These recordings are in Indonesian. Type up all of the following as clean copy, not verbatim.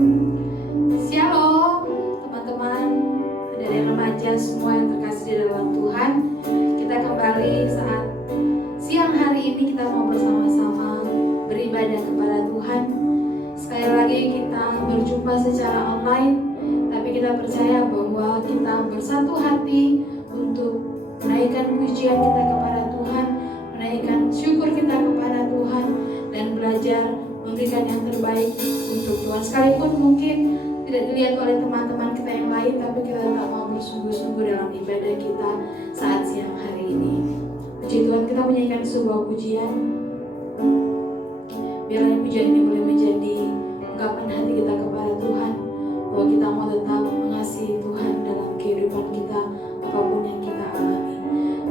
Shalom teman-teman, dari remaja semua yang terkasih di dalam Tuhan. Kita kembali saat siang hari ini kita mau bersama-sama beribadah kepada Tuhan. Sekali lagi kita berjumpa secara online, tapi kita percaya bahwa kita bersatu hati untuk menaikkan pujian kita kepada Tuhan, menaikkan syukur kita kepada Tuhan, dan belajar memberikan yang terbaik untuk Tuhan. Sekalipun mungkin tidak dilihat oleh teman-teman kita yang lain, tapi kita tetap mau bersungguh-sungguh dalam ibadah kita saat siang hari ini. Puji Tuhan, kita menyanyikan sebuah pujian. Biarlah pujian ini boleh menjadi ungkapan hati kita kepada Tuhan, bahwa kita mau tetap mengasihi Tuhan dalam kehidupan kita, apapun yang kita alami.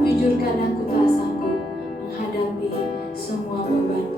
Jujur kadang ku tak sanggup menghadapi semua bebanku.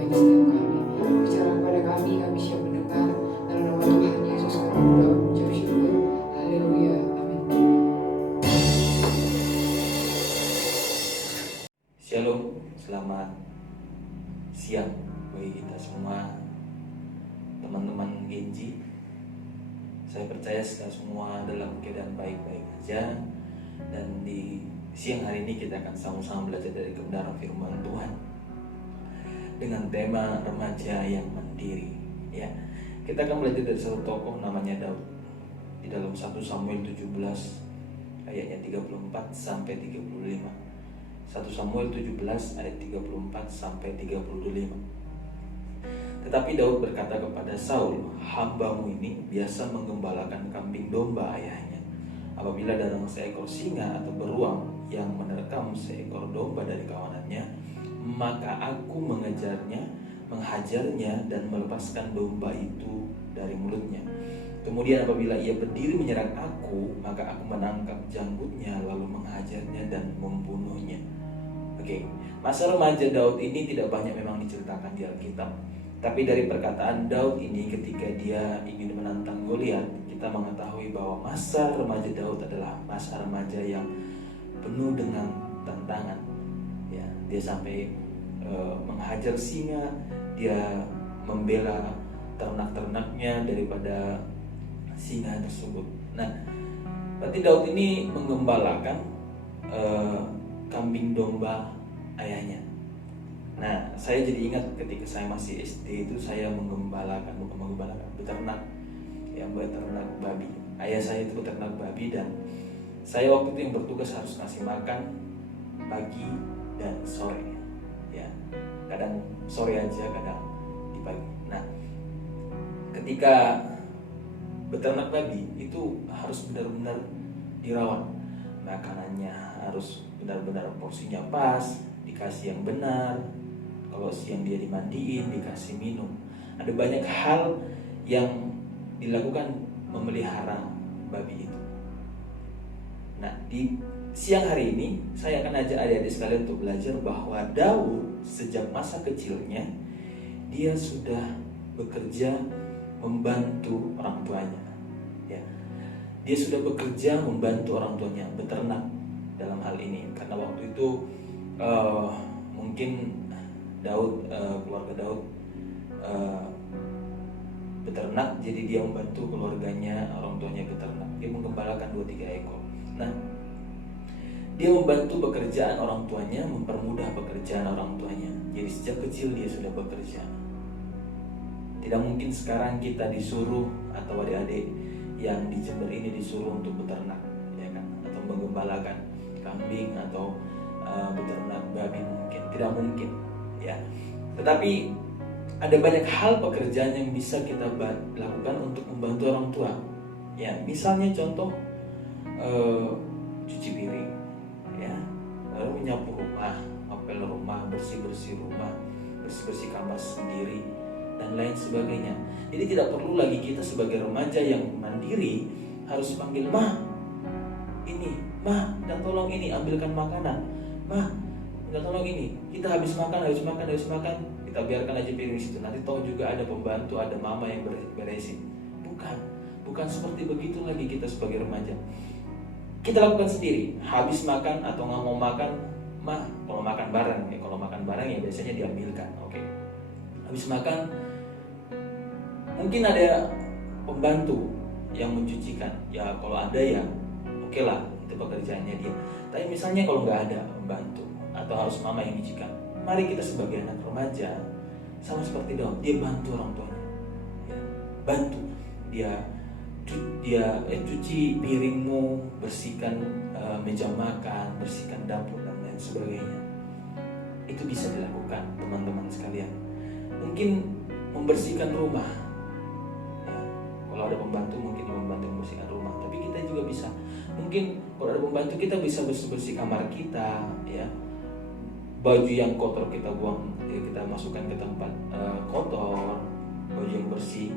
bagi setiap kami. Bicara kepada kami siap mendengar. Dalam nama Tuhan Yesus kami berdoa mengucap syukur. Haleluya. Amin. Shalom, selamat siang bagi kita semua, teman-teman Genji. Saya percaya kita semua dalam keadaan baik-baik aja. Dan di siang hari ini kita akan sama-sama belajar dari kebenaran firman Tuhan dengan tema remaja yang mandiri. Ya, kita akan belajar dari satu tokoh namanya Daud di dalam 1 Samuel 17 ayatnya 34 sampai 35. 1 Samuel 17 ayat 34 sampai 35. Tetapi Daud berkata kepada Saul, "Hambamu ini biasa menggembalakan kambing domba ayahnya. Apabila datang seekor singa atau beruang yang menerkam seekor domba dari kawanannya, maka aku menghajarnya dan melepaskan domba itu dari mulutnya. Kemudian apabila ia berdiri menyerang aku, maka aku menangkap janggutnya lalu menghajarnya dan membunuhnya." Oke, masa remaja Daud ini tidak banyak memang diceritakan di Alkitab. Tapi dari perkataan Daud ini ketika dia ingin menantang Goliat, kita mengetahui bahwa masa remaja Daud adalah masa remaja yang penuh dengan tantangan. Ya, dia sampai menghajar singa, dia membela ternak-ternaknya daripada singa tersebut. Nah, berarti Daud ini menggembalakan kambing domba ayahnya. Nah, saya jadi ingat ketika saya masih SD itu saya beternak babi. Ayah saya itu beternak babi dan saya waktu itu yang bertugas harus ngasih makan pagi dan sore. Ya, kadang sore aja, kadang di pagi. Nah, ketika beternak babi itu harus benar-benar dirawat. Makanannya harus benar-benar porsinya pas, dikasih yang benar. Kalau siang dia dimandiin, dikasih minum. Ada banyak hal yang dilakukan memelihara babi itu. Nah, di siang hari ini saya akan ajak adik-adik sekalian untuk belajar bahwa Daud sejak masa kecilnya dia sudah bekerja membantu orang tuanya. Ya, dia sudah bekerja membantu orang tuanya beternak dalam hal ini. Karena waktu itu mungkin keluarga Daud beternak, jadi dia membantu keluarganya, orang tuanya beternak. Dia menggembalakan 2-3 ekor. Nah, dia membantu pekerjaan orang tuanya, mempermudah pekerjaan orang tuanya. Jadi sejak kecil dia sudah bekerja. Tidak mungkin sekarang kita disuruh atau adik-adik yang di Jember ini disuruh untuk beternak, ya kan? Atau menggembalakan kambing atau beternak babi, mungkin tidak mungkin. Ya, tetapi ada banyak hal pekerjaan yang bisa kita lakukan untuk membantu orang tua. Ya, misalnya contoh cuci piring, ya, lalu menyapu rumah, ngepel rumah, bersih-bersih rumah, bersih-bersih kamar sendiri dan lain sebagainya. Jadi tidak perlu lagi kita sebagai remaja yang mandiri harus panggil, "Mah, ini, Mah, dan tolong ini, ambilkan makanan. Mah, minta tolong ini, kita habis makan. Kita biarkan aja piring di situ. Nanti tahu juga ada pembantu, ada mama yang beresin." Bukan seperti begitu lagi kita sebagai remaja. Kita lakukan sendiri. Habis makan atau nggak mau makan, "Mah, kalau makan bareng ya biasanya diambilkan." Oke. Habis makan, mungkin ada pembantu yang mencucikan. Ya kalau ada ya oke lah, itu pekerjaannya dia. Tapi misalnya kalau nggak ada pembantu atau harus mama yang nyucikan, mari kita sebagai anak remaja sama seperti Daud, dia bantu orang tuanya. Ya, bantu dia cuci piringmu, bersihkan meja makan, bersihkan dapur dan lain sebagainya. Itu bisa dilakukan teman-teman sekalian. Mungkin membersihkan rumah. Ya, kalau ada pembantu mungkin membantu membersihkan rumah, tapi kita juga bisa. Mungkin kalau ada pembantu kita bisa bersih-bersih kamar kita, ya. Baju yang kotor kita buang, ya, kita masukkan ke tempat kotor. Baju yang bersih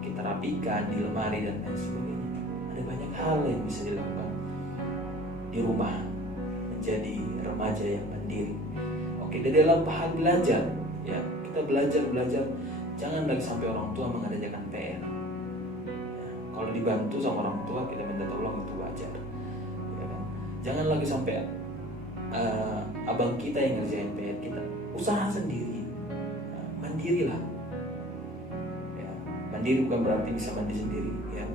kita rapikan di lemari dan lain sebagainya. Ada banyak hal yang bisa dilakukan di rumah menjadi remaja yang mandiri. Oke, di dalam hal belajar, ya, kita kita belajar, jangan lagi sampai orang tua mengerjakan PR. Kalau dibantu sama orang tua, kita minta tolong, itu wajar, ya kan? Jangan lagi sampai abang kita yang ngerjain PR kita. Usaha sendiri, mandirilah. Ya, mandiri bukan berarti bisa mandi sendiri, ya.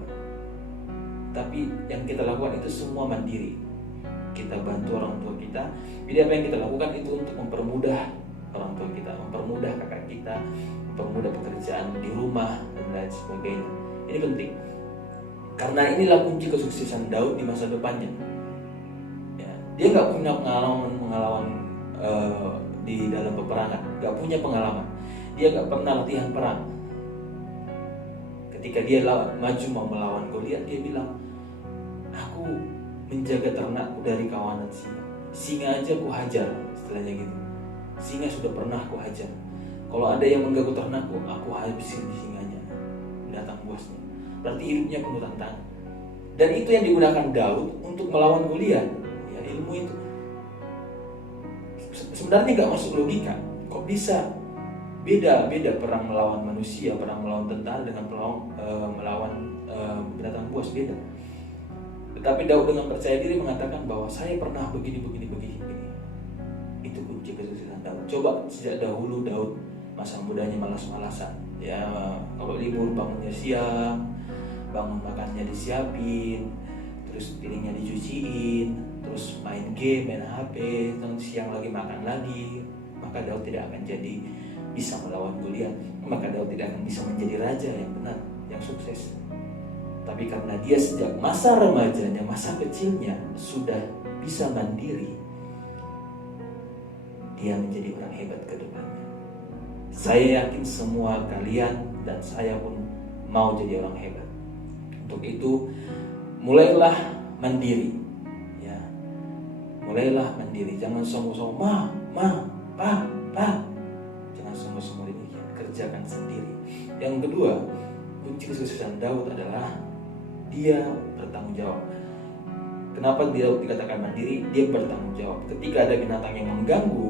Tapi yang kita lakukan itu semua mandiri. Kita bantu orang tua kita. Jadi apa yang kita lakukan itu untuk mempermudah orang tua kita, mempermudah kakak kita, mempermudah pekerjaan di rumah dan lain sebagainya. Ini penting. Karena inilah kunci kesuksesan Daud di masa depannya. Ya, dia nggak punya pengalaman di dalam peperangan, nggak punya pengalaman. Dia nggak pernah latihan perang. Ketika dia maju mau melawan Goliat, dia bilang, aku menjaga ternakku dari kawanan singa. Singa aja aku hajar, istilahnya gitu. Singa sudah pernah aku hajar. Kalau ada yang mengganggu ternakku, aku habisin di singanya, binatang buasnya. Berarti hidupnya penuh tantangan. Dan itu yang digunakan Daud untuk melawan Goliat. Ya, ilmu itu sebenarnya nggak masuk logika. Kok bisa beda perang melawan manusia, perang melawan tentara dengan melawan binatang buas, beda. Tetapi Daud dengan percaya diri mengatakan bahwa saya pernah begini. Itu kunci kesuksesan Daud. Coba sejak dahulu Daud masa mudanya malas-malasan. Ya, kalau libur bangunnya siang, bangun makannya disiapin, terus piringnya dicuciin, terus main game, main HP, terus siang lagi makan lagi, maka Daud tidak akan jadi bisa melawan Goliat. Maka Daud tidak akan bisa menjadi raja yang benar, yang sukses. Tapi karena dia sejak masa remajanya, masa kecilnya sudah bisa mandiri, dia menjadi orang hebat ke depannya. Saya yakin semua kalian dan saya pun mau jadi orang hebat. Untuk itu, mulailah mandiri. Ya, mulailah mandiri. Jangan sombong-sombong, pa. Jangan sombong-sombong demikian. Kerjakan sendiri. Yang kedua, kunci kesuksesan Daud adalah dia bertanggung jawab. Kenapa dia dikatakan mandiri? Dia bertanggung jawab. Ketika ada binatang yang mengganggu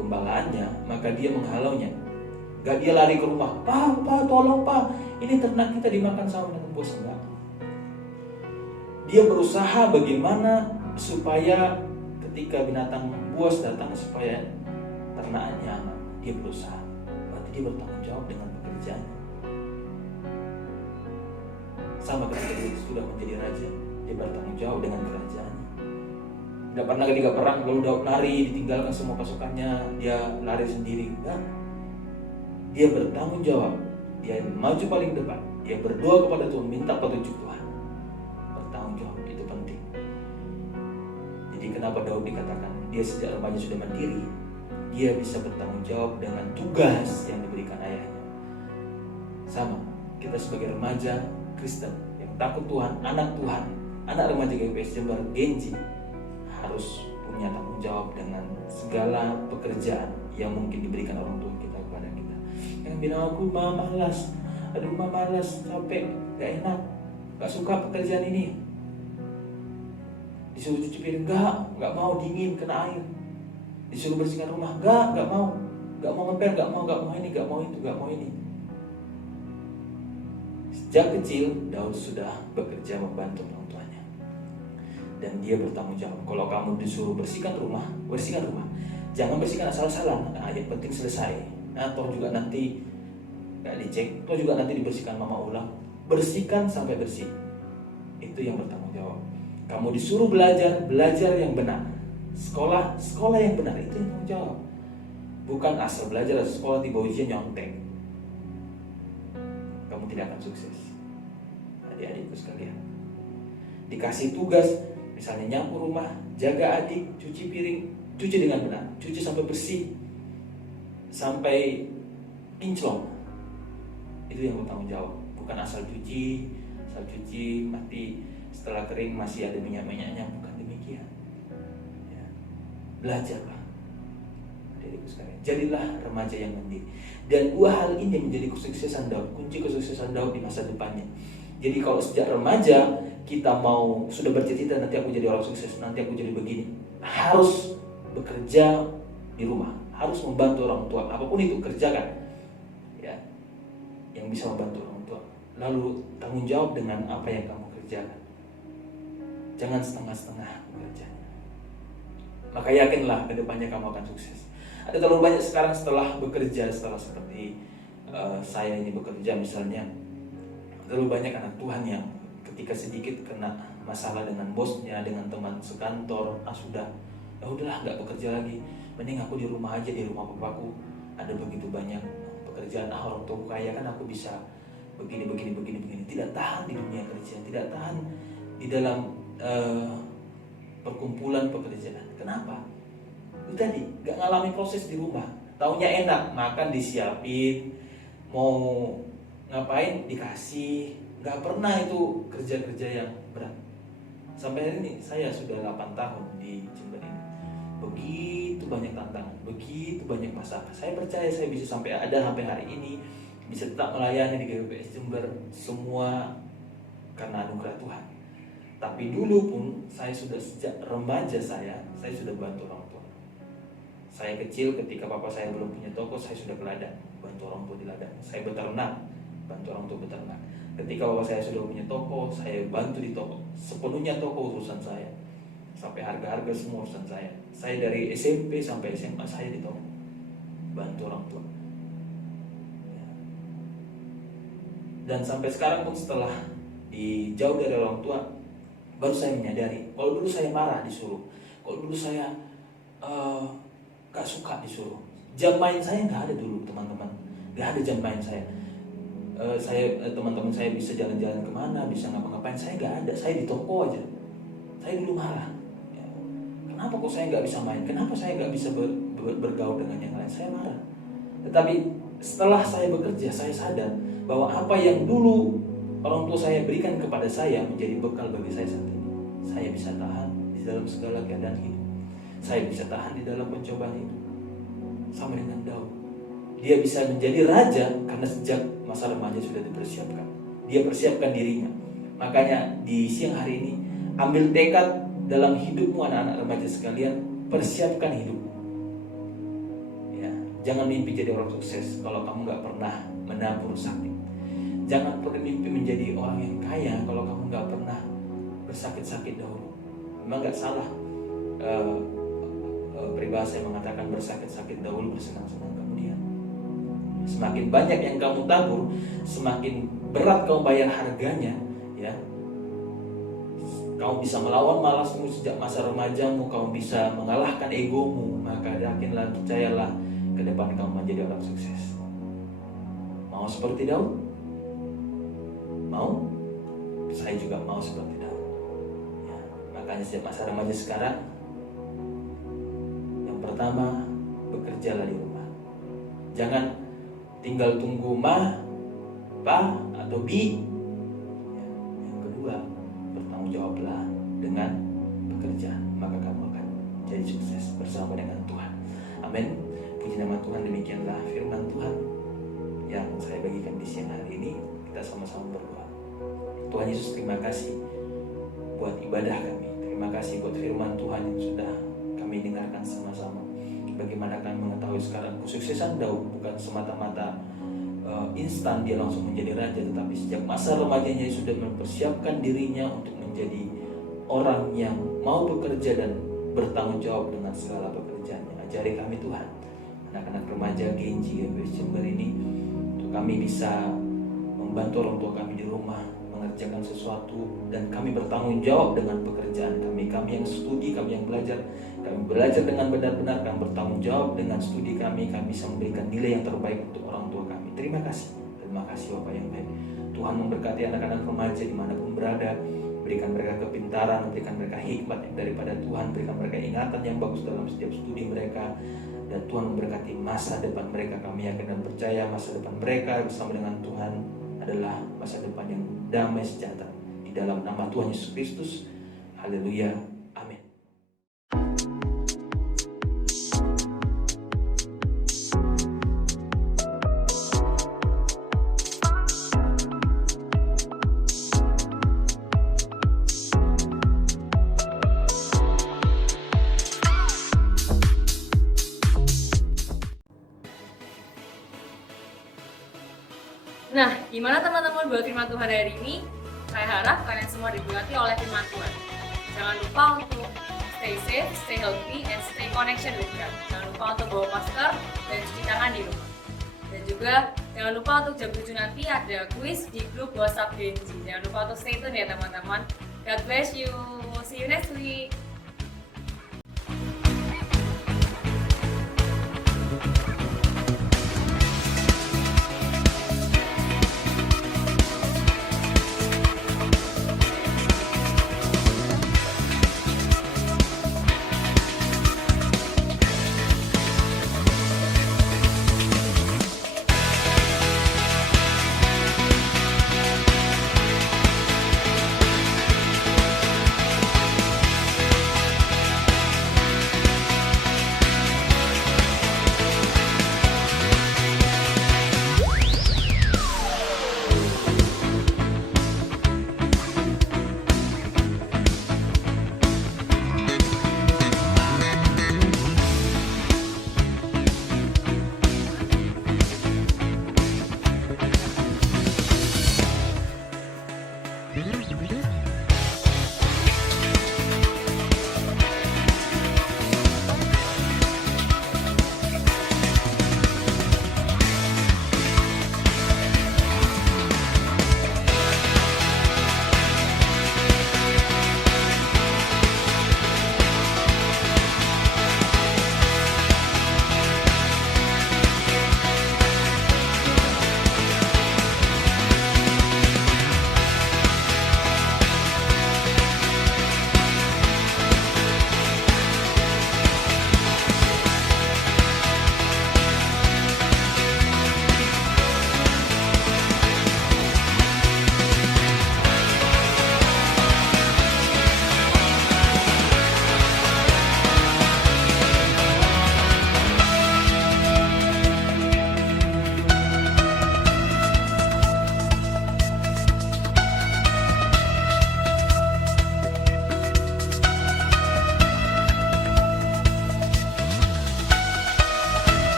gembalaannya, maka dia menghalaunya. Gak dia lari ke rumah, Pak, tolong Pak, ini ternak kita dimakan sama binatang buas. Enggak. Dia berusaha bagaimana supaya ketika binatang buas datang supaya ternaknya aman. Dia berusaha. Berarti dia bertanggung jawab dengan pekerjaannya. Sama ketika dia sudah menjadi raja, dia bertanggung jawab dengan kerajaannya. Tidak pernah ketika perang lalu Daud lari, ditinggalkan semua pasukannya, dia lari sendiri. Enggak. Dia bertanggung jawab. Dia maju paling depan. Dia berdoa kepada Tuhan, minta petunjuk Tuhan. Bertanggung jawab itu penting. Jadi kenapa Daud dikatakan dia sejak remaja sudah mandiri? Dia bisa bertanggung jawab dengan tugas yang diberikan ayahnya. Sama, kita sebagai remaja Kristen yang takut Tuhan, anak remaja GPS Jember Genji, harus punya tanggung jawab dengan segala pekerjaan yang mungkin diberikan orang tua kita kepada kita. Yang bilang aku malas, capek, gak enak, gak suka pekerjaan ini. Disuruh cuci piring, gak mau, dingin, kena air. Disuruh bersihkan rumah, gak mau ngepel, gak mau ini, gak mau itu, gak mau ini. Sejak kecil Daud sudah bekerja membantu orang tuanya. Dan dia bertanggung jawab. Kalau kamu disuruh bersihkan rumah. Jangan bersihkan asal-asalan. Yang penting selesai. Atau juga nanti gak dicek. Atau juga nanti dibersihkan mama ulang. Bersihkan sampai bersih. Itu yang bertanggung jawab. Kamu disuruh belajar yang benar. Sekolah yang benar. Itu yang tanggung jawab. Bukan asal belajar sekolah tiba ujian nyontek. Kamu tidak akan sukses. Adik-adikku sekalian, dikasih tugas misalnya nyapu rumah, jaga adik, cuci piring, cuci dengan benar, cuci sampai bersih, sampai kinclong. Itu yang bertanggung jawab. Bukan asal cuci mati, setelah kering masih ada minyak-minyaknya. Bukan demikian. Ya. Belajarlah, adik-adikku sekalian. Jadilah remaja yang mandiri. Dan dua hal ini menjadi kesuksesan Daud, kunci kesuksesan Daud di masa depannya. Jadi kalau sejak remaja kita mau sudah bercita-cita nanti aku jadi orang sukses, nanti aku jadi begini, harus bekerja di rumah, harus membantu orang tua, apapun itu kerjakan, ya, yang bisa membantu orang tua. Lalu tanggung jawab dengan apa yang kamu kerjakan. Jangan setengah-setengah bekerja. Maka yakinlah kedepannya kamu akan sukses. Ada terlalu banyak sekarang setelah bekerja, setelah seperti saya ini bekerja misalnya, terlalu banyak anak Tuhan yang ketika sedikit kena masalah dengan bosnya, dengan teman sekantor, sudah, ya udahlah nggak bekerja lagi, mending aku di rumah aja, di rumah papaku ada begitu banyak pekerjaan, orang tua kaya kan aku bisa begini. Tidak tahan di dunia kerja, tidak tahan di dalam perkumpulan pekerjaan. Kenapa? Itu tadi, gak ngalamin proses di rumah. Taunya enak, makan disiapin, mau ngapain dikasih. Gak pernah itu kerja-kerja yang berat. Sampai hari ini saya sudah 8 tahun di Jember ini. Begitu banyak tantangan, begitu banyak masalah. Saya percaya saya bisa sampai hari ini, bisa tetap melayani di GBPS Jember, semua karena anugerah Tuhan. Tapi dulu pun saya sudah sejak remaja saya sudah bantu orang tua. Saya kecil ketika papa saya belum punya toko, saya sudah ke ladang, bantu orang tua di ladang. Saya beternak, bantu orang tua beternak. Ketika papa saya sudah punya toko, saya bantu di toko. Sepenuhnya toko urusan saya. Sampai harga-harga semua urusan saya. Saya dari SMP sampai SMA saya di toko, bantu orang tua. Dan sampai sekarang pun setelah dijauh dari orang tua, baru saya menyadari, kalau dulu saya marah disuruh, kalau dulu saya gak suka disuruh. Jam main saya gak ada dulu teman-teman, gak ada jam main saya. Teman-teman saya bisa jalan-jalan kemana, bisa ngapa-ngapain, saya gak ada, saya di toko aja. Saya dulu marah, ya. Kenapa kok saya gak bisa main, kenapa saya gak bisa bergaul dengan yang lain, saya marah. Tetapi setelah saya bekerja, saya sadar bahwa apa yang dulu orang tua saya berikan kepada saya menjadi bekal bagi saya saat ini. Saya bisa tahan di dalam segala keadaan hidup. Saya bisa tahan di dalam pencobaan hidup. Sama dengan Daud. Dia bisa menjadi raja karena sejak masa remaja sudah dipersiapkan. Dia persiapkan dirinya. Makanya di siang hari ini, ambil tekad dalam hidupmu anak-anak remaja sekalian, persiapkan hidupmu. Ya, jangan mimpi jadi orang sukses kalau kamu gak pernah menabur sakit. Jangan pernah mimpi menjadi orang yang kaya kalau kamu gak pernah bersakit-sakit dahulu. Memang gak salah peribahasa yang mengatakan bersakit-sakit dahulu, bersenang-senang kemudian. Semakin banyak yang kamu tabur, semakin berat kamu bayar harganya, ya. Kamu bisa melawan malasmu sejak masa remajamu, kamu bisa mengalahkan egomu, maka yakinlah, percayalah, ke depan kamu menjadi orang sukses. Mau seperti Daud? Mau? Saya juga mau seperti Daud. Ya, makanya setiap masa remaja sekarang, yang pertama, bekerjalah di rumah. Jangan tinggal tunggu ma, pa, atau bi. Ya, yang kedua, bertanggung jawablah dengan pekerjaan, maka kamu akan jadi sukses bersama dengan Tuhan. Amin. Puji nama Tuhan. Demikianlah firman Tuhan yang saya bagikan di siang hari ini. Kita sama-sama berdoa. Tuhan Yesus, terima kasih buat ibadah kami. Terima kasih buat firman Tuhan yang sudah kami dengarkan sama-sama. Bagaimana kami mengetahui sekarang kesuksesan Daud bukan semata-mata instan dia langsung menjadi raja, tetapi sejak masa remajanya sudah mempersiapkan dirinya untuk menjadi orang yang mau bekerja dan bertanggung jawab dengan segala pekerjaannya. Ajari kami Tuhan, anak-anak remaja Genji GBPS Jember ini, untuk kami bisa membantu orang tua kami di rumah mengerjakan sesuatu, dan kami bertanggung jawab dengan pekerjaan kami. Kami yang studi, kami yang belajar, kami belajar dengan benar-benar, kami bertanggung jawab dengan studi kami bisa memberikan nilai yang terbaik untuk orang tua kami. Terima kasih Bapak yang baik. Tuhan memberkati anak-anak remaja dimanapun berada. Berikan mereka kepintaran, berikan mereka hikmat daripada Tuhan, berikan mereka ingatan yang bagus dalam setiap studi mereka. Dan Tuhan memberkati masa depan mereka. Kami yakin dan percaya masa depan mereka bersama dengan Tuhan adalah masa depan yang damai sejahtera. Di dalam nama Tuhan Yesus Kristus. Haleluya. Amin. Nah, gimana teman-teman buat firman Tuhan hari ini? Saya harap kalian semua diberkati oleh firman Tuhan. Jangan lupa untuk stay safe, stay healthy, and stay connection with God. Jangan lupa untuk bawa masker dan cuci tangan di rumah. Dan juga jangan lupa untuk jam 7 nanti ada quiz di grup WhatsApp Genji. Jangan lupa untuk stay tune ya teman-teman. God bless you. See you next week.